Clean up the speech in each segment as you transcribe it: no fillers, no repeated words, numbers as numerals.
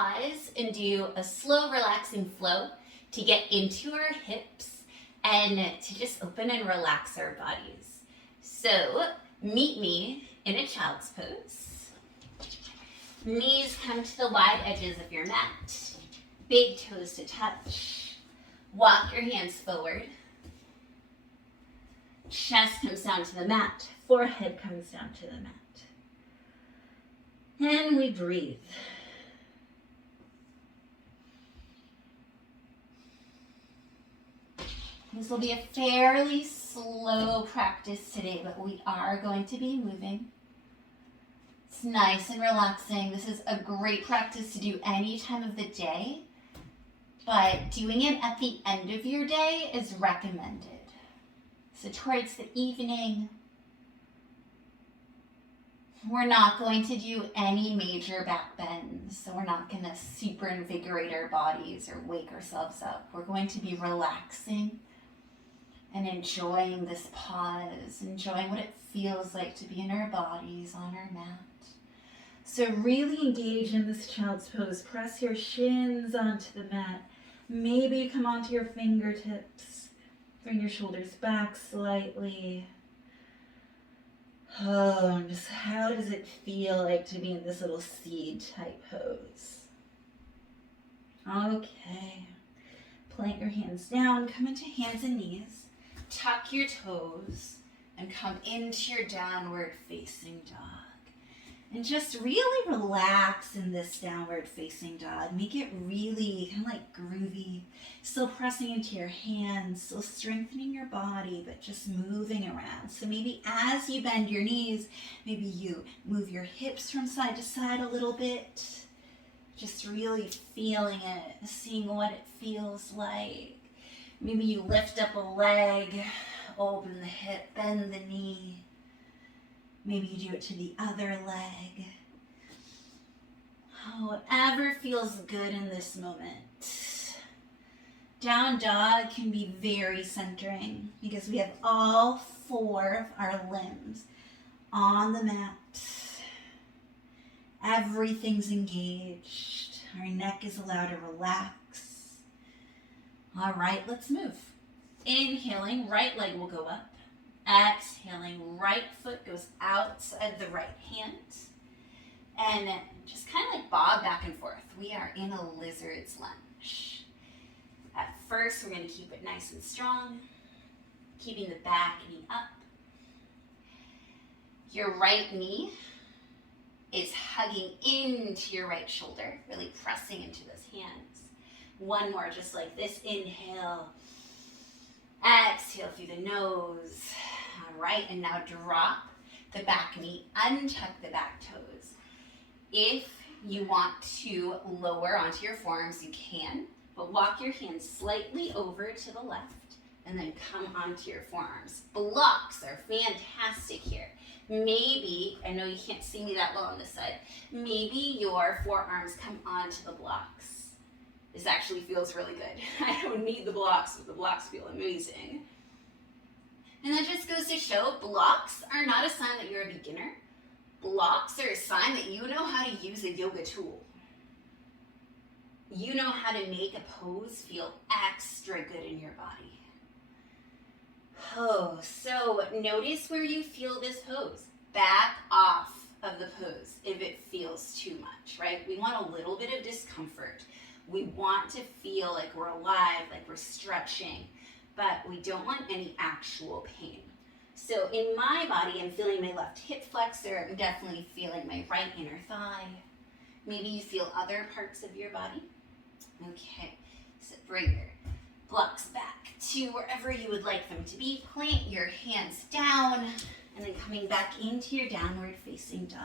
pause and do a slow, relaxing flow to get into our hips and to just open and relax our bodies. So meet me in a child's pose. Knees come to the wide edges of your mat. Big toes to touch. Walk your hands forward. Chest comes down to the mat. Forehead comes down to the mat. And we breathe. This will be a fairly slow practice today, but we are going to be moving. It's nice and relaxing. This is a great practice to do any time of the day, but doing it at the end of your day is recommended. So towards the evening, we're not going to do any major back bends, so we're not going to super invigorate our bodies or wake ourselves up. We're going to be relaxing and enjoying this pause, enjoying what it feels like to be in our bodies, on our mat. So really engage in this child's pose. Press your shins onto the mat. Maybe come onto your fingertips. Bring your shoulders back slightly. Oh, just how does it feel like to be in this little seed type pose? Okay. Plant your hands down, come into hands and knees. Tuck your toes and come into your downward facing dog. And just really relax in this downward facing dog. Make it really kind of like groovy. Still pressing into your hands, still strengthening your body, but just moving around. So maybe as you bend your knees, maybe you move your hips from side to side a little bit. Just really feeling it, seeing what it feels like. Maybe you lift up a leg, open the hip, bend the knee. Maybe you do it to the other leg. Oh, whatever feels good in this moment. Down dog can be very centering because we have all four of our limbs on the mat. Everything's engaged. Our neck is allowed to relax. All right, let's move. Inhaling, right leg will go up. Exhaling, right foot goes outside the right hand. And just kind of like bob back and forth. We are in a lizard's lunge. At first, we're going to keep it nice and strong, keeping the back knee up. Your right knee is hugging into your right shoulder, really pressing into those hands. One more, just like this. Inhale. Exhale through the nose. All right, and now drop the back knee, untuck the back toes. If you want to lower onto your forearms, you can, but walk your hands slightly over to the left and then come onto your forearms. Blocks are fantastic here. Maybe, I know you can't see me that well on this side, maybe your forearms come onto the blocks. This actually feels really good. I don't need the blocks, but the blocks feel amazing. And that just goes to show blocks are not a sign that you're a beginner. Blocks are a sign that you know how to use a yoga tool. You know how to make a pose feel extra good in your body. Oh, so notice where you feel this pose. Back off of the pose if it feels too much, right? We want a little bit of discomfort. We want to feel like we're alive, like we're stretching, but we don't want any actual pain. So in my body, I'm feeling my left hip flexor. I'm definitely feeling my right inner thigh. Maybe you feel other parts of your body. Okay, so bring your blocks back to wherever you would like them to be. Plant your hands down, and then coming back into your downward facing dog.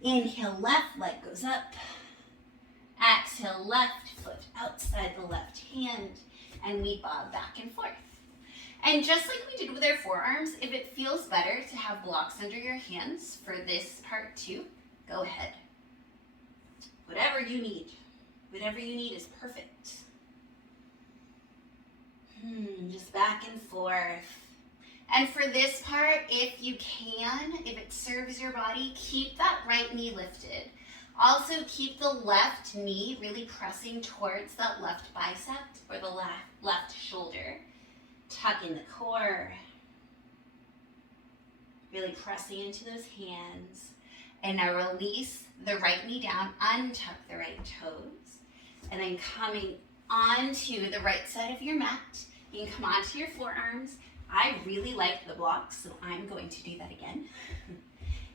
Inhale, left leg goes up. Exhale, left foot outside the left hand, and we bob back and forth. And just like we did with our forearms, if it feels better to have blocks under your hands for this part too, go ahead. Whatever you need is perfect. Just back and forth. And for this part, if you can, if it serves your body, keep that right knee lifted. Also, keep the left knee really pressing towards that left bicep or the left shoulder. Tuck in the core. Really pressing into those hands. And now release the right knee down, untuck the right toes. And then coming onto the right side of your mat. You can come onto your forearms. I really like the blocks, so I'm going to do that again.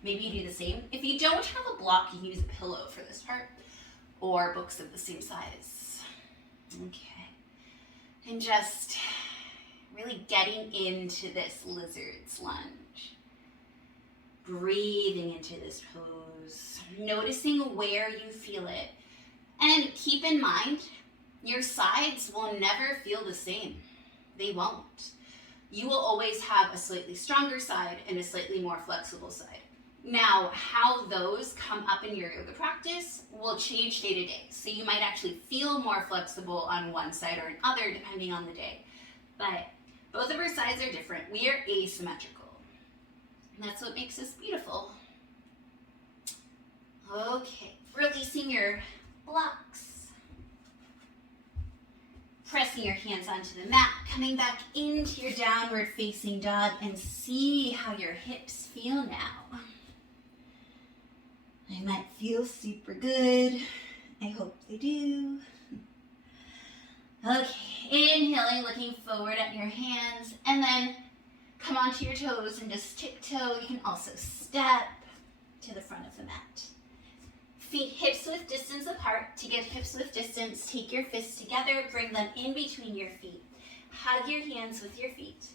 Maybe you do the same. If you don't have a block, you can use a pillow for this part, or books of the same size. Okay. And just really getting into this lizard's lunge. Breathing into this pose. Noticing where you feel it. And keep in mind, your sides will never feel the same. They won't. You will always have a slightly stronger side and a slightly more flexible side. Now, how those come up in your yoga practice will change day to day. So you might actually feel more flexible on one side or another depending on the day. But both of our sides are different. We are asymmetrical. And that's what makes us beautiful. Okay, releasing your blocks. Pressing your hands onto the mat, coming back into your downward facing dog, and see how your hips feel now. They might feel super good. I hope they do. Okay, inhaling, looking forward at your hands, and then come onto your toes and just tiptoe. You can also step to the front of the mat. Feet hips width distance apart. To get hips width distance, take your fists together, bring them in between your feet. Hug your hands with your feet,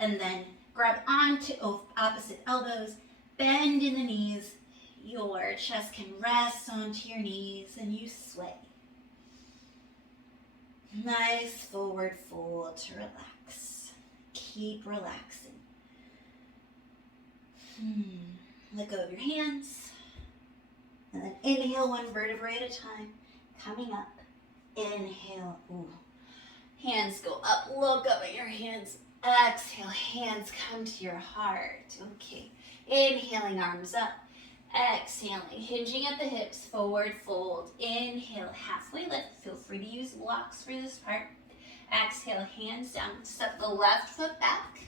and then grab onto opposite elbows, bend in the knees. Your chest can rest onto your knees, and you sway. Nice forward fold to relax. Keep relaxing. Let go of your hands. And then inhale one vertebrae at a time. Coming up. Inhale. Ooh. Hands go up. Look up at your hands. Exhale. Hands come to your heart. Okay. Inhaling, arms up. Exhaling. Hinging at the hips. Forward fold. Inhale. Halfway lift. Feel free to use blocks for this part. Exhale. Hands down. Step the left foot back.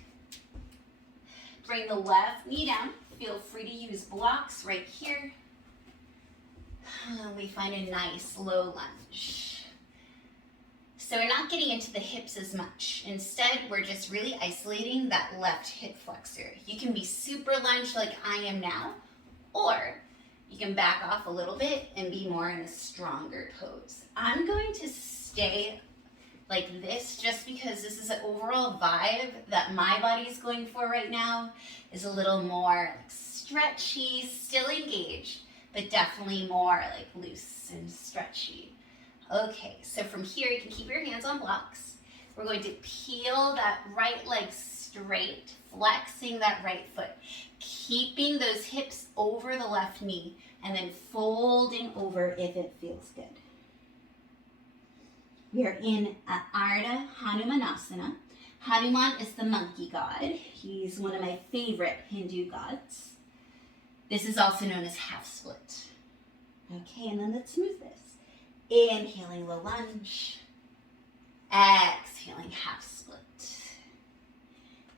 Bring the left knee down. Feel free to use blocks right here. We find a nice low lunge. So we're not getting into the hips as much. Instead, we're just really isolating that left hip flexor. You can be super lunge like I am now, or you can back off a little bit and be more in a stronger pose. I'm going to stay like this just because this is an overall vibe that my body is going for right now, is a little more like stretchy, still engaged, but definitely more like loose and stretchy. Okay, so from here you can keep your hands on blocks. We're going to peel that right leg straight, flexing that right foot, keeping those hips over the left knee, and then folding over if it feels good. We are in Hanumanasana. Hanuman is the monkey god. He's one of my favorite Hindu gods. This is also known as half split. Okay, and then let's move this. Inhaling low lunge. Exhaling half split.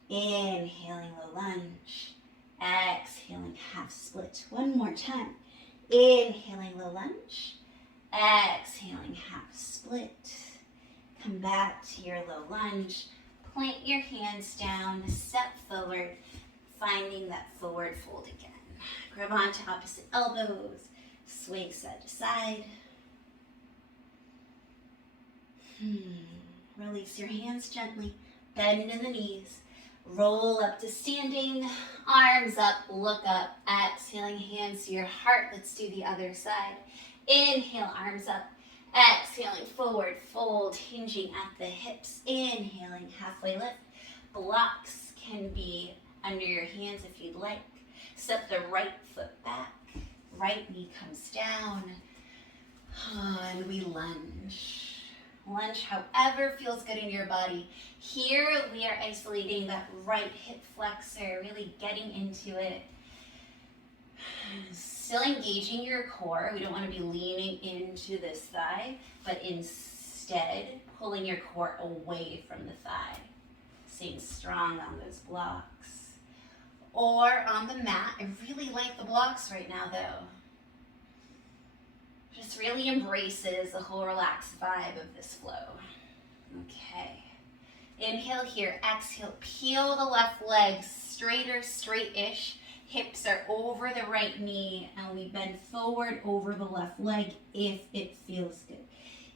Inhaling low lunge. Exhaling half split. One more time. Inhaling low lunge. Exhaling half split. Come back to your low lunge. Plant your hands down. Step forward. Finding that forward fold again. Grab onto opposite elbows. Sway side to side. Release your hands gently. Bend in the knees. Roll up to standing. Arms up. Look up. Exhaling hands to your heart. Let's do the other side. Inhale, arms up. Exhaling, forward fold, hinging at the hips. Inhaling, halfway lift. Blocks can be under your hands if you'd like. Step the right foot back. Right knee comes down. And we lunge. Lunge however feels good in your body. Here we are isolating that right hip flexor, really getting into it. Still engaging your core. We don't want to be leaning into this thigh, but instead pulling your core away from the thigh. Staying strong on those blocks. Or on the mat. I really like the blocks right now though. Just really embraces the whole relaxed vibe of this flow. Okay. Inhale here, exhale, peel the left leg straighter, straight-ish. Hips are over the right knee, and we bend forward over the left leg if it feels good.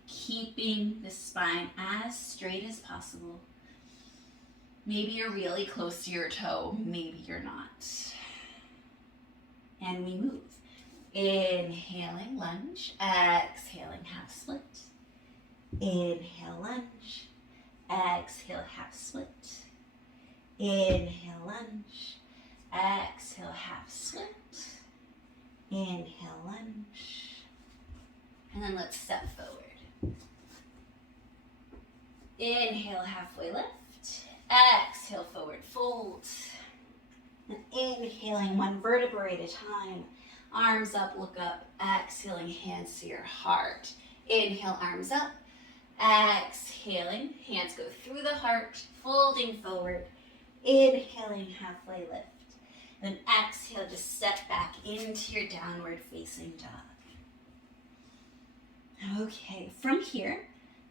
Keeping the spine as straight as possible. Maybe you're really close to your toe, maybe you're not. And we move. Inhaling lunge, exhaling half split. Inhale lunge, exhale half split. Inhale lunge, exhale half split. Inhale lunge. And then let's step forward. Inhale, halfway lift. Exhale, forward fold. And inhaling one vertebrae at a time. Arms up, look up. Exhaling, hands to your heart. Inhale, arms up. Exhaling, hands go through the heart, folding forward. Inhaling, halfway lift. Then exhale, just step back into your downward facing dog. Okay, from here,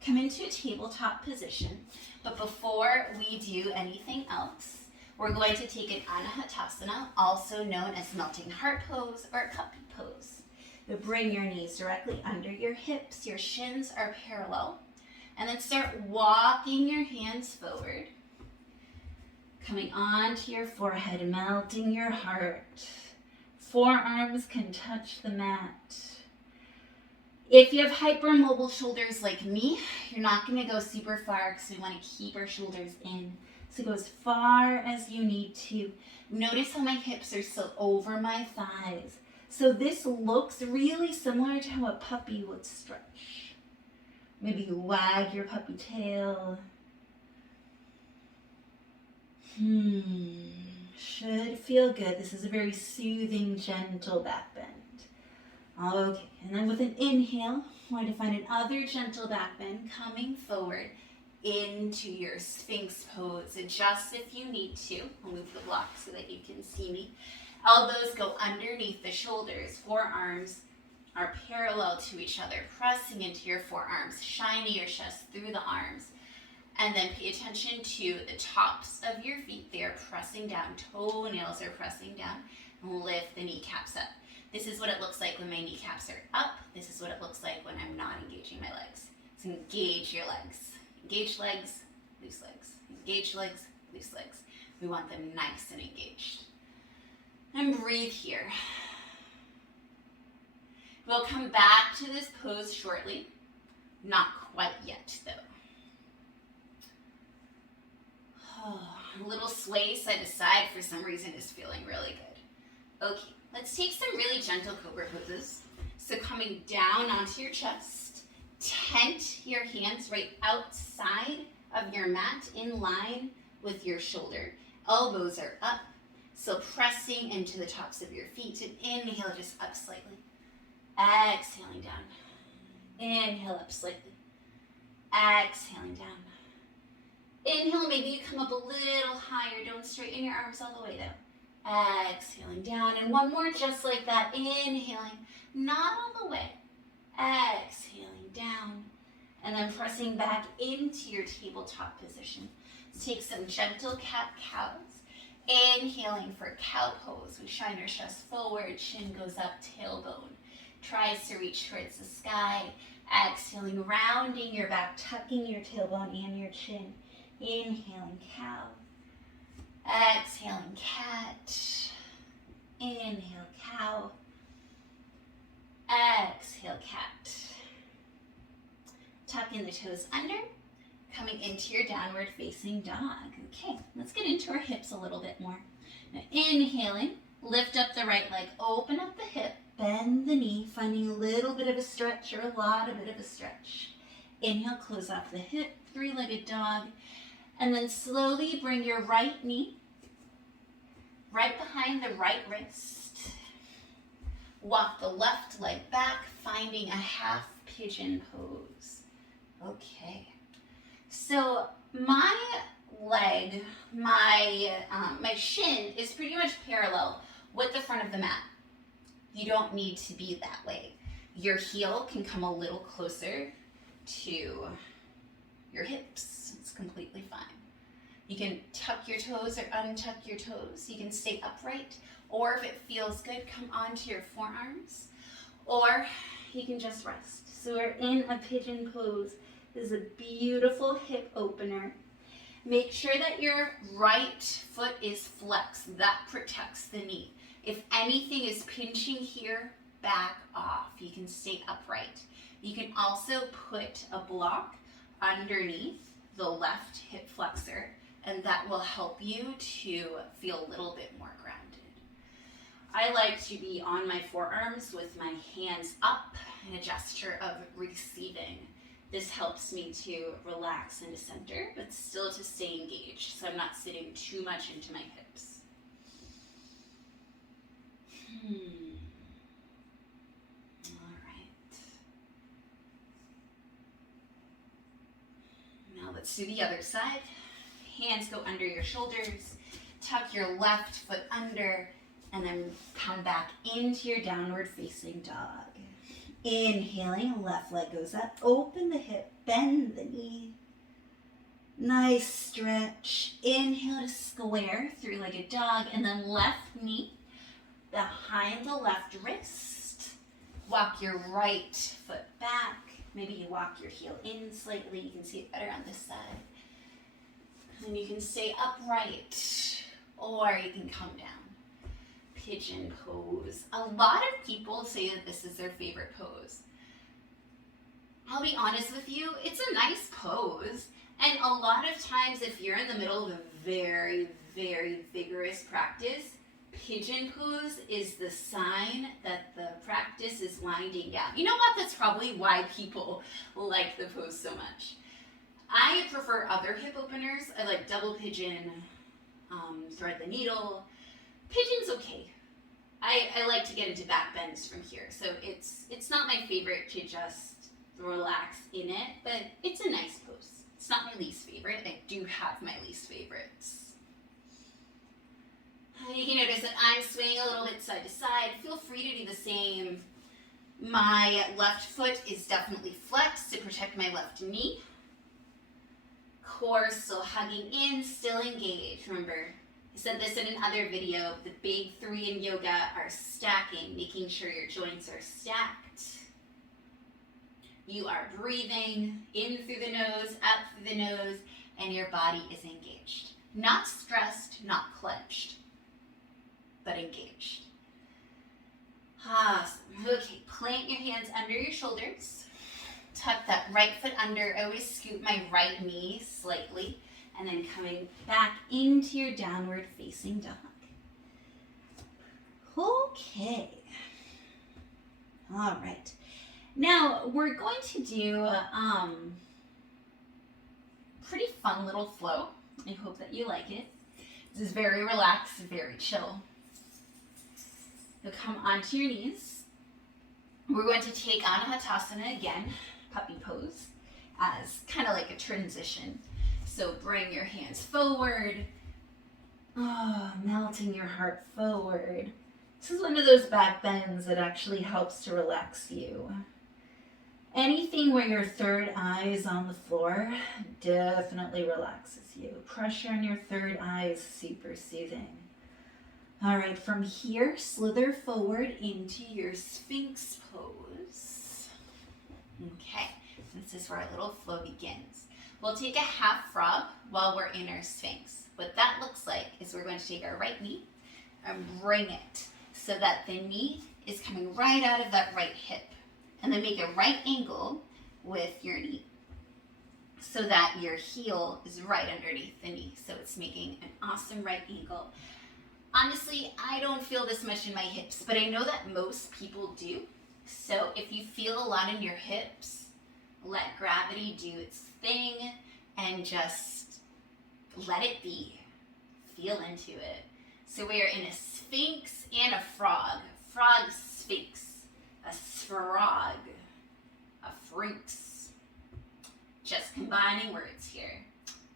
come into a tabletop position. But before we do anything else, we're going to take an Anahatasana, also known as melting heart pose or puppy pose. But bring your knees directly under your hips, your shins are parallel. And then start walking your hands forward. Coming onto your forehead, melting your heart. Forearms can touch the mat. If you have hypermobile shoulders like me, you're not going to go super far because we want to keep our shoulders in. So go as far as you need to. Notice how my hips are still over my thighs. So this looks really similar to how a puppy would stretch. Maybe you wag your puppy tail. Should feel good. This is a very soothing, gentle back bend. Okay, and then with an inhale, I want to find another gentle back bend coming forward into your Sphinx Pose. Adjust if you need to. I'll move the block so that you can see me. Elbows go underneath the shoulders. Forearms are parallel to each other, pressing into your forearms, shining your chest through the arms. And then pay attention to the tops of your feet. They are pressing down. Toenails are pressing down. And lift the kneecaps up. This is what it looks like when my kneecaps are up. This is what it looks like when I'm not engaging my legs. So engage your legs. Engage legs, loose legs. Engage legs, loose legs. We want them nice and engaged. And breathe here. We'll come back to this pose shortly. Not quite yet, though. A little sway side to side for some reason is feeling really good. Okay, let's take some really gentle cobra poses. So coming down onto your chest, tent your hands right outside of your mat in line with your shoulder. Elbows are up, so pressing into the tops of your feet. And inhale just up slightly. Exhaling down. Inhale up slightly. Exhaling down. Inhale, maybe you come up a little higher. Don't straighten your arms all the way though. Exhaling down. And one more just like that. Inhaling, not all the way. Exhaling down. And then pressing back into your tabletop position. Let's take some gentle cat-cows. Inhaling for cow pose. We shine our chest forward. Chin goes up, tailbone tries to reach towards the sky. Exhaling, rounding your back, tucking your tailbone and your chin. Inhaling cow. Exhaling cat. Inhale cow. Exhale cat. Tucking the toes under. Coming into your downward facing dog. Okay, let's get into our hips a little bit more. Now inhaling, lift up the right leg, open up the hip, bend the knee, finding a little bit of a stretch or a lot of bit of a stretch. Inhale, close off the hip, three-legged dog. And then slowly bring your right knee right behind the right wrist. Walk the left leg back, finding a half pigeon pose. Okay. So my leg, my shin is pretty much parallel with the front of the mat. You don't need to be that way. Your heel can come a little closer to your hips. It's completely fine. You can tuck your toes or untuck your toes. You can stay upright, or if it feels good, come onto your forearms, or you can just rest. So we're in a pigeon pose. This is a beautiful hip opener. Make sure that your right foot is flexed. That protects the knee. If anything is pinching here, back off. You can stay upright. You can also put a block underneath the left hip flexor, and that will help you to feel a little bit more grounded. I like to be on my forearms with my hands up in a gesture of receiving. This helps me to relax into center, but still to stay engaged, so I'm not sitting too much into my hips. All right. Now let's do the other side. Hands go under your shoulders. Tuck your left foot under, and then come back into your downward facing dog. Inhaling, left leg goes up. Open the hip, bend the knee. Nice stretch. Inhale to square, three-legged dog, and then left knee behind the left wrist. Walk your right foot back. Maybe you walk your heel in slightly. You can see it better on this side. And you can stay upright, or you can come down. Pigeon pose. A lot of people say that this is their favorite pose. I'll be honest with you, it's a nice pose. And a lot of times if you're in the middle of a very, very vigorous practice, pigeon pose is the sign that the practice is winding down. You know what? That's probably why people like the pose so much. I prefer other hip openers. I like double pigeon, thread the needle. Pigeon's okay. I like to get into back bends from here, so it's not my favorite to just relax in it, but it's a nice pose. It's not my least favorite. I do have my least favorites. You can notice that I'm swaying a little bit side to side. Feel free to do the same. My left foot is definitely flexed to protect my left knee. Core still hugging in, still engaged. Remember, I said this in another video, the big three in yoga are stacking, making sure your joints are stacked. You are breathing in through the nose, out through the nose, and your body is engaged. Not stressed, not clenched, but engaged. Awesome. Okay, plant your hands under your shoulders. Tuck that right foot under. I always scoot my right knee slightly, and then coming back into your downward facing dog. Okay. All right. Now we're going to do a pretty fun little flow. I hope that you like it. This is very relaxed, very chill. You'll come onto your knees. We're going to take Anahatasana again, puppy pose, as kind of like a transition. So bring your hands forward, melting your heart forward. This is one of those back bends that actually helps to relax you. Anything where your third eye is on the floor definitely relaxes you. Pressure on your third eye is super soothing. All right, from here, slither forward into your Sphinx Pose. Okay, this is where our little flow begins. We'll take a half frog while we're in our Sphinx. What that looks like is we're going to take our right knee and bring it so that the knee is coming right out of that right hip. And then make a right angle with your knee so that your heel is right underneath the knee. So it's making an awesome right angle. Honestly, I don't feel this much in my hips, but I know that most people do. So if you feel a lot in your hips, let gravity do its thing and just let it be. Feel into it. So we are in a Sphinx and a frog. Frog sphinx, a frog, a sphinx. Just combining words here.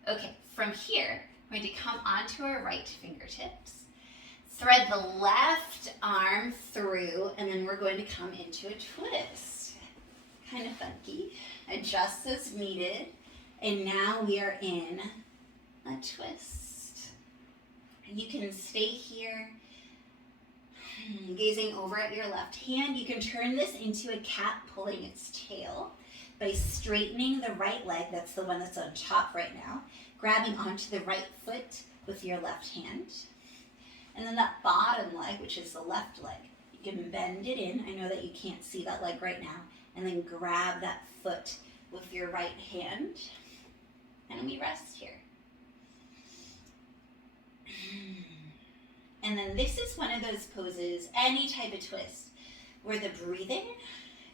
Okay, from here, we're going to come onto our right fingertips, thread the left arm through, and then we're going to come into a twist. Kind of funky. Adjust as needed, and now we are in a twist. You can stay here, gazing over at your left hand. You can turn this into a cat pulling its tail by straightening the right leg, that's the one that's on top right now, grabbing onto the right foot with your left hand. And then that bottom leg, which is the left leg, you can bend it in. I know that you can't see that leg right now. And then grab that foot with your right hand. And we rest here. And then this is one of those poses, any type of twist, where the breathing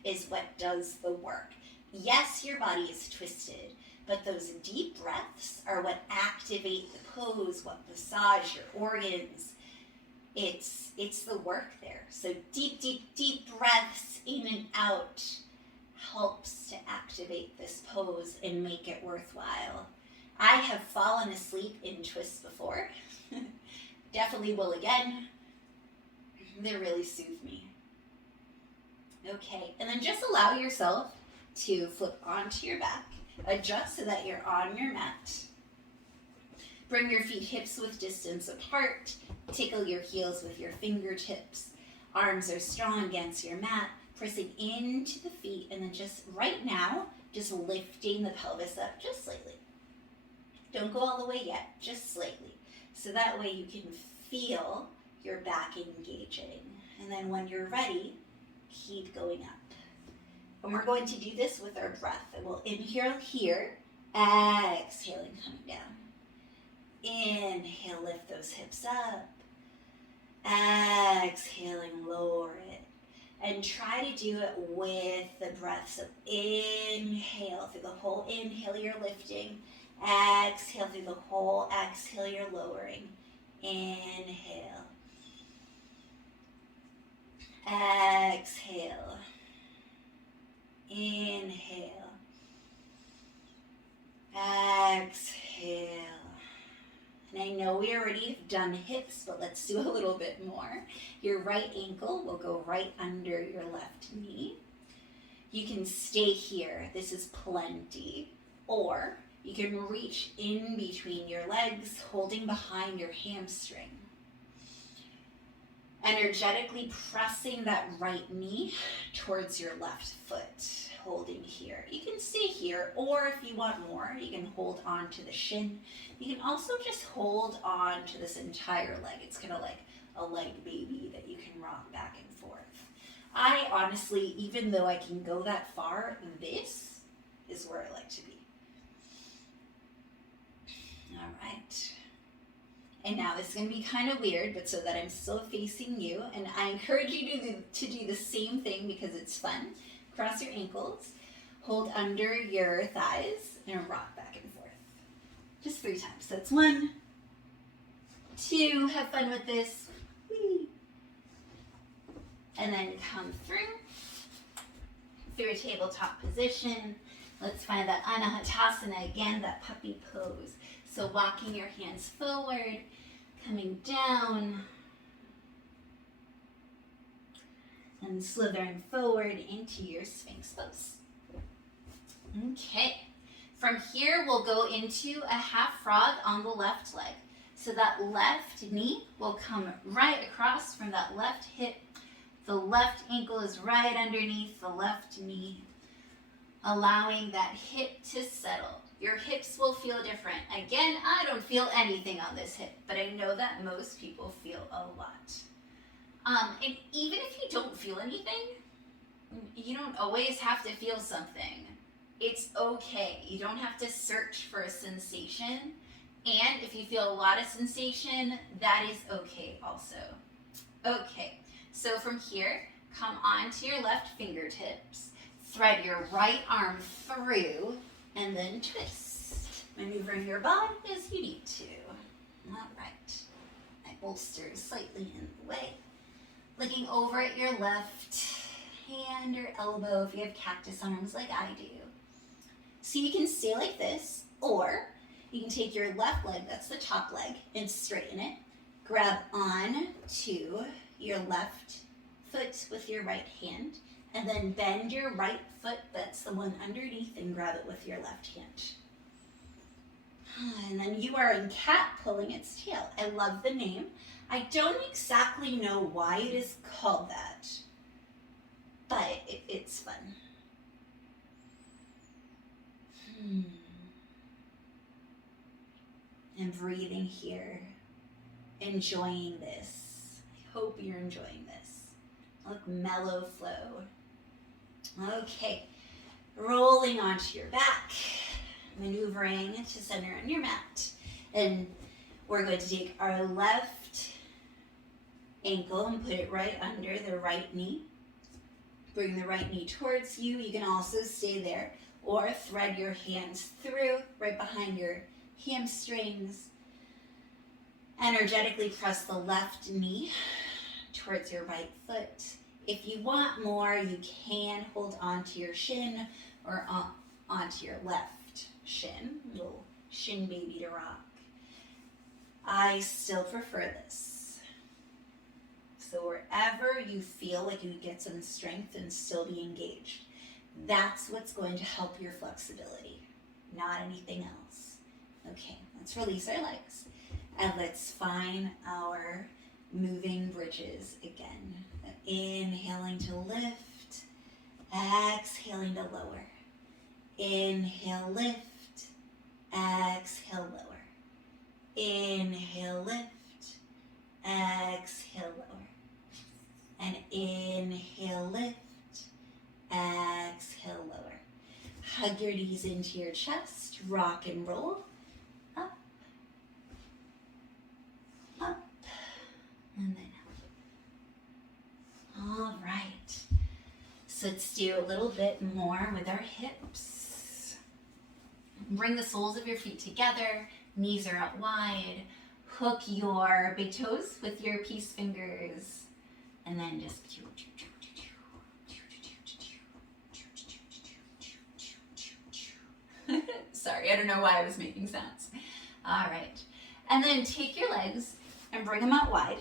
is what does the work. Yes, your body is twisted, but those deep breaths are what activate the pose, what massage your organs. It's the work there. So deep, deep, deep breaths in and out helps to activate this pose and make it worthwhile. I have fallen asleep in twists before. Definitely will again. They really soothe me. Okay, and then just allow yourself to flip onto your back. Adjust so that you're on your mat. Bring your feet hips width distance apart. Tickle your heels with your fingertips. Arms are strong against your mat. Pressing into the feet, and then just right now, just lifting the pelvis up just slightly. Don't go all the way yet, just slightly. So that way you can feel your back engaging. And then when you're ready, keep going up. And we're going to do this with our breath. And we'll inhale here, exhaling, coming down. Inhale, lift those hips up. Exhaling, lower it. And try to do it with the breath. So inhale through the whole inhale, you're lifting. Exhale through the whole exhale, you're lowering. Inhale. Exhale. Inhale. Exhale. And I know we already have done hips, but let's do a little bit more. Your right ankle will go right under your left knee. You can stay here. This is plenty. Or you can reach in between your legs, holding behind your hamstring. Energetically pressing that right knee towards your left foot, holding here. You can stay here, or if you want more, you can hold on to the shin. You can also just hold on to this entire leg. It's kind of like a leg baby that you can rock back and forth. I honestly, even though I can go that far, this is where I like to be. All right. And now this is going to be kind of weird, but so that I'm still facing you, and I encourage you to do the same thing because it's fun. Cross your ankles, hold under your thighs, and rock back and forth. Just 3 times. So that's 1, 2, have fun with this. Whee. And then come through a tabletop position. Let's find that Anahatasana again, that puppy pose. So walking your hands forward, coming down, and slithering forward into your Sphinx Pose. Okay, from here we'll go into a half frog on the left leg. So that left knee will come right across from that left hip. The left ankle is right underneath the left knee, allowing that hip to settle. Your hips will feel different. Again, I don't feel anything on this hip, but I know that most people feel a lot. And even if you don't feel anything, you don't always have to feel something. It's okay. You don't have to search for a sensation. And if you feel a lot of sensation, that is okay also. Okay, so from here, come onto your left fingertips, thread your right arm through, and then twist. Maneuvering your body as you need to. All right. My bolster is slightly in the way. Looking over at your left hand or elbow if you have cactus arms like I do. So you can stay like this, or you can take your left leg, that's the top leg, and straighten it. Grab on to your left foot with your right hand, and then bend your right foot, that's the one underneath, and grab it with your left hand. And then you are in cat pulling its tail. I love the name. I don't exactly know why it is called that, but it's fun. And breathing here, enjoying this. I hope you're enjoying this. Look, mellow flow. Okay, rolling onto your back, maneuvering to center on your mat. And we're going to take our left ankle and put it right under the right knee. Bring the right knee towards you. You can also stay there or thread your hands through right behind your hamstrings. Energetically press the left knee towards your right foot. If you want more, you can hold onto your shin or onto your left shin. Little shin baby to rock. I still prefer this. So wherever you feel like you get some strength and still be engaged, that's what's going to help your flexibility, not anything else. Okay, let's release our legs and let's find our moving bridges again. Inhaling to lift, exhaling to lower. Inhale, lift, exhale, lower. Inhale, lift, exhale, lower. And inhale, lift, exhale, lower. Hug your knees into your chest, rock and roll. Up, up, and then up. All right. So let's do a little bit more with our hips. Bring the soles of your feet together, knees are out wide. Hook your big toes with your peace fingers, and then just sorry, I don't know why I was making sounds. All right, and then take your legs and bring them out wide.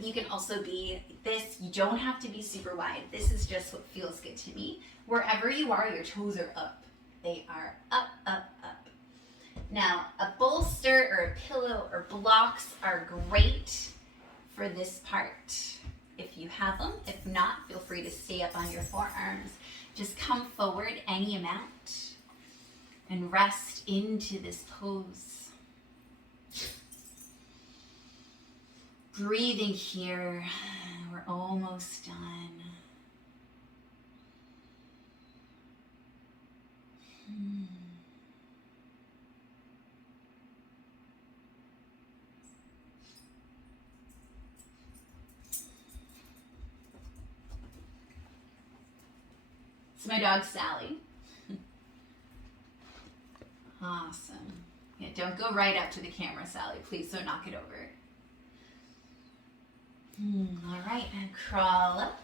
You can also be this, you don't have to be super wide. This is just what feels good to me. Wherever you are, your toes are up. They are up, up, up. Now, a bolster or a pillow or blocks are great for this part if you have them. If not, feel free to stay up on your forearms. Just come forward any amount and rest into this pose. Breathing here, we're almost done. It's my dog, Sally. Awesome. Yeah, don't go right up to the camera, Sally. Please don't knock it over. All right, and crawl up.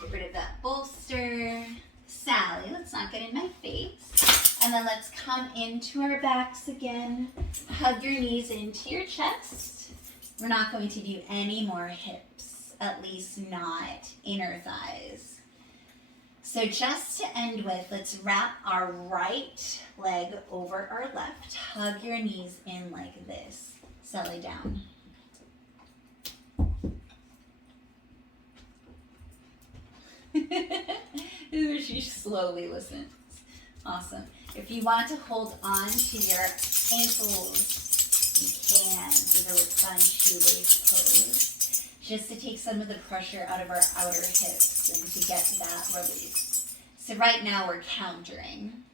Get rid of that bolster. Sally, let's not get in my face. And then let's come into our backs again. Hug your knees into your chest. We're not going to do any more hips, at least not inner thighs. So just to end with, let's wrap our right leg over our left. Hug your knees in like this. Sally, down. She slowly listens. Awesome. If you want to hold on to your ankles, you can do the reclined shoelace pose, just to take some of the pressure out of our outer hips and to get that release. So right now we're countering.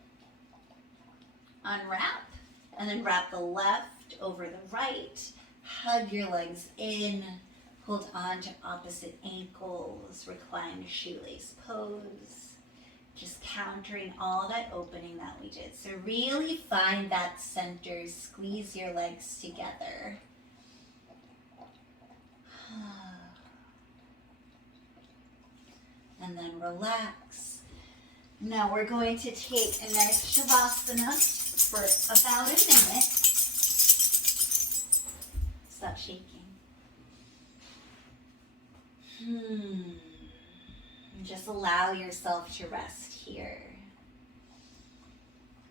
Unwrap, and then wrap the left over the right. Hug your legs in. Hold on to opposite ankles, reclined shoelace pose. Just countering all that opening that we did. So really find that center, squeeze your legs together. And then relax. Now we're going to take a nice Shavasana for about a minute. Stop shaking. And just allow yourself to rest here.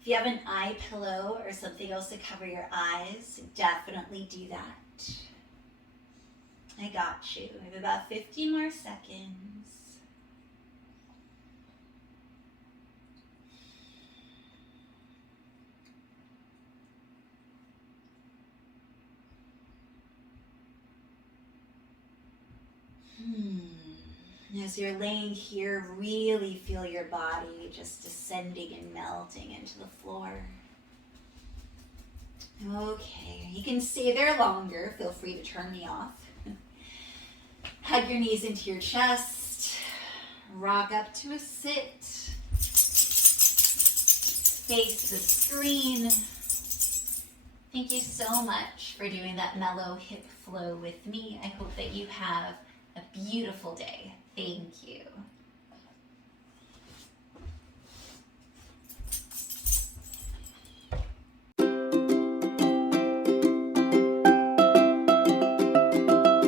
If you have an eye pillow or something else to cover your eyes, definitely do that. I got you. I have about 15 more seconds. As you're laying here, really feel your body just descending and melting into the floor. Okay, you can stay there longer. Feel free to turn me off. Hug your knees into your chest. Rock up to a sit. Face the screen. Thank you so much for doing that mellow hip flow with me. I hope that you have a beautiful day. Thank you.